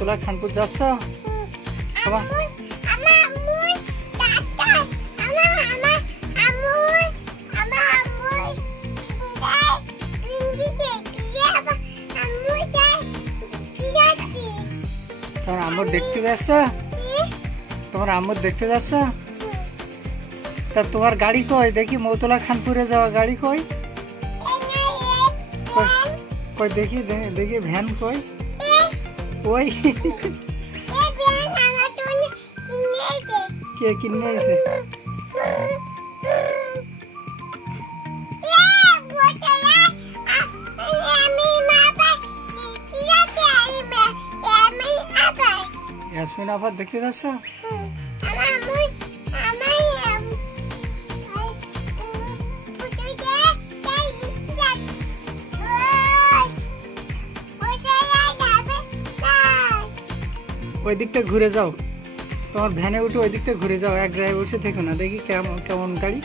মৌতলা খানপুর যাচ্ছ? তোমার তোমার আম্মুর দেখতে যাচ্ছ? তোমার আম্মুর দেখতে যাচ্ছ? তা তোমার গাড়ি কই? দেখি মৌতলা খানপুরে যাওয়া গাড়ি কই? কই দেখি দেখি ভ্যান কই? ওই কে কিনে আইছে? ইয়াসমিন আপা দেখতে যাচ্ছ? ওই দিকটা ঘুরে যাও, তোমার ভ্যানে উঠে ওই দিকটা ঘুরে যাও, এক জায়গায় বসে থেকো না। দেখি কেমন কেমন গাড়ি।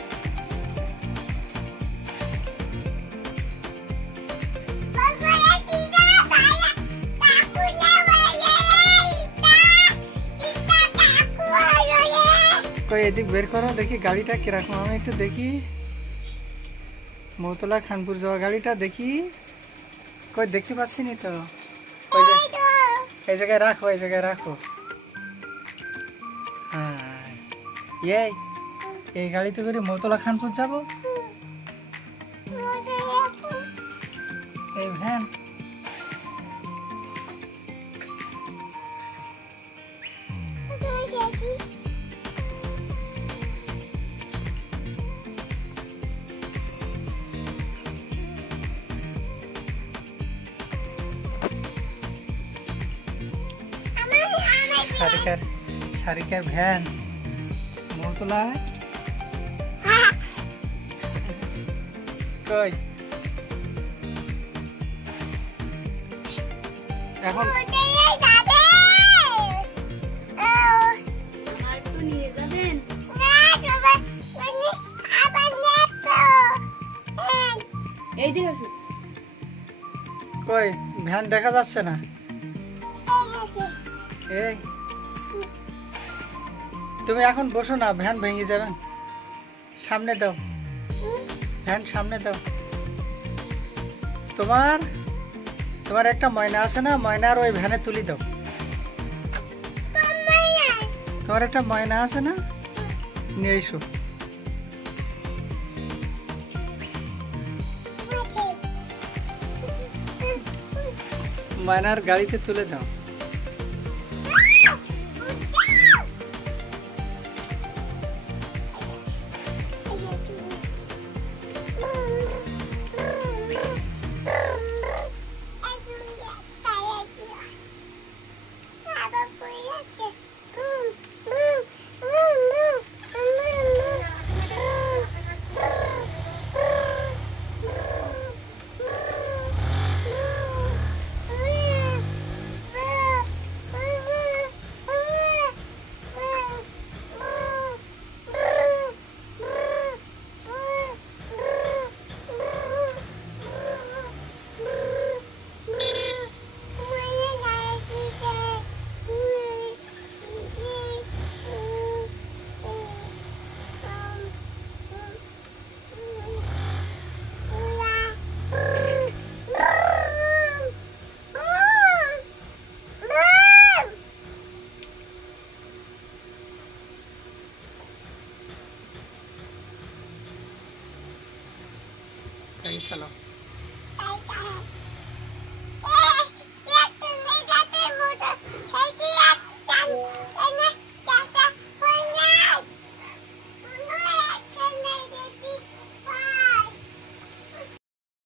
কই এদিক বের করো দেখি গাড়িটা কিরকম, আমি একটু দেখি। মৌতলা খানপুর যাওয়া গাড়িটা দেখি, কই দেখতে পাচ্ছি নি তো। এই জায়গায় রাখো, এই জায়গায় রাখো। হ্যাঁ, এই গাড়িতে করে মৌতলা খানপুর যাব। এই ভ্যান সারিকার ভ্যান মৌতলায় কই এখন কই ভ্যান দেখা যাচ্ছে না। এই তুমি এখন বসো না, ভ্যান ভেঙে যাবেন। সামনে দাও, ভ্যান সামনে দাও। তোমার একটা ময়না আছে না, ময়নার ওই ভ্যানে তুলি দাও। তোমার একটা ময়না আছে না, নিয়ে এসো। ময়নার গাড়িতে তুলে দাও। Ahí está.